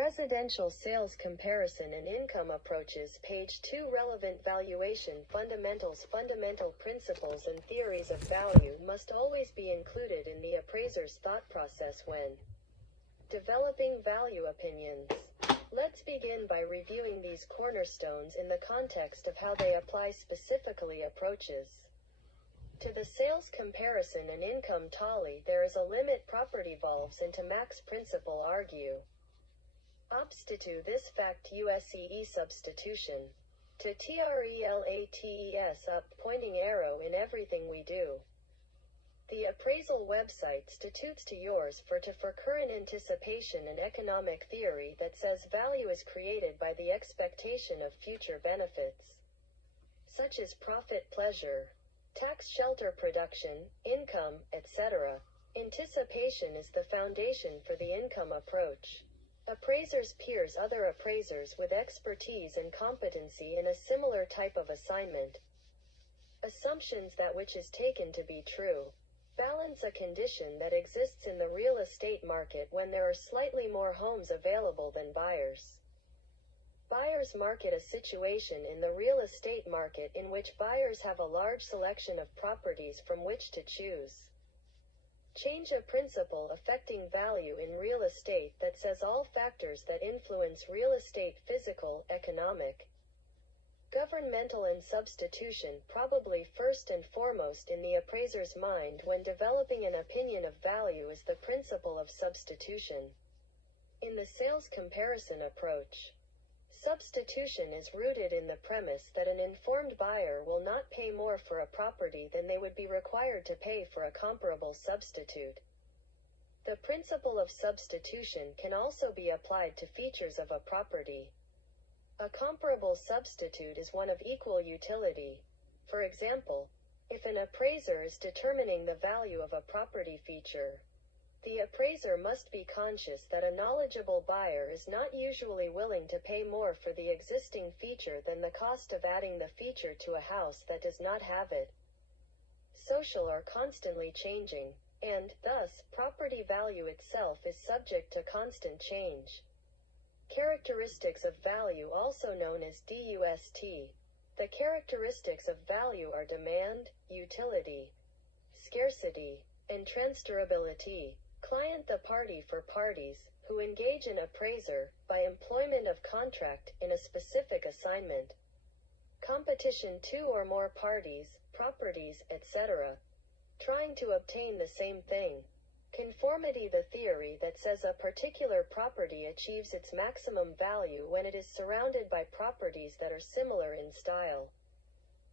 Residential sales comparison and income approaches. Page 2. Relevant valuation fundamentals. Fundamental principles and theories of value must always be included in the appraiser's thought process when developing value opinions. Let's begin by reviewing these cornerstones in the context of how they apply specifically approaches. To the sales comparison and income tally, there is a limit. Property evolves into max principle. Argue. Obstitute this fact USEE substitution. To TRELATES up pointing arrow in everything we do. The appraisal website statutes to yours for current anticipation and economic theory that says value is created by the expectation of future benefits, such as profit, pleasure, tax shelter, production, income, etc. Anticipation is the foundation for the income approach. Appraisers peers other appraisers with expertise and competency in a similar type of assignment. Assumptions that which is taken to be true. Balance a condition that exists in the real estate market when there are slightly more homes available than buyers. Buyers market a situation in the real estate market in which buyers have a large selection of properties from which to choose. Change a principle affecting value in real estate that says all factors that influence real estate physical, economic, governmental and substitution probably first and foremost in the appraiser's mind when developing an opinion of value is the principle of substitution. In the sales comparison approach, substitution is rooted in the premise that an informed buyer will not pay more for a property than they would be required to pay for a comparable substitute. The principle of substitution can also be applied to features of a property. A comparable substitute is one of equal utility. For example, if an appraiser is determining the value of a property feature, the appraiser must be conscious that a knowledgeable buyer is not usually willing to pay more for the existing feature than the cost of adding the feature to a house that does not have it. Social are constantly changing, and, thus, property value itself is subject to constant change. Characteristics of value, also known as DUST. The characteristics of value are demand, utility, scarcity, and transferability. Client: the party for parties, who engage an appraiser, by employment of contract, in a specific assignment. Competition: two or more parties, properties, etc., trying to obtain the same thing. Conformity: the theory that says a particular property achieves its maximum value when it is surrounded by properties that are similar in style,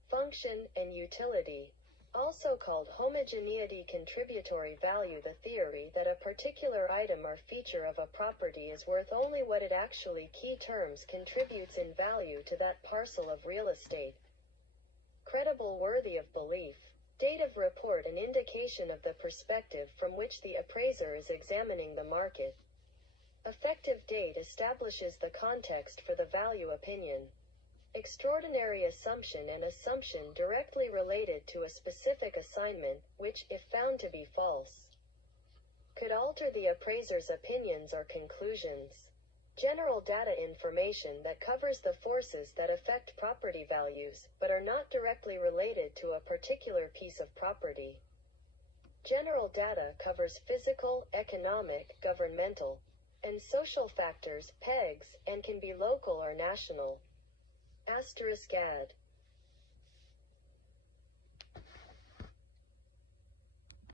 function, and utility. Also called homogeneity. Contributory value: the theory that a particular item or feature of a property is worth only what it actually key terms contributes in value to that parcel of real estate. Credible: worthy of belief. Date of report: an indication of the perspective from which the appraiser is examining the market. Effective date establishes the context for the value opinion. Extraordinary: assumption and assumption directly related to a specific assignment, which, if found to be false, could alter the appraiser's opinions or conclusions. General data: information that covers the forces that affect property values, but are not directly related to a particular piece of property. General data covers physical, economic, governmental, and social factors, pegs, and can be local or national. *Add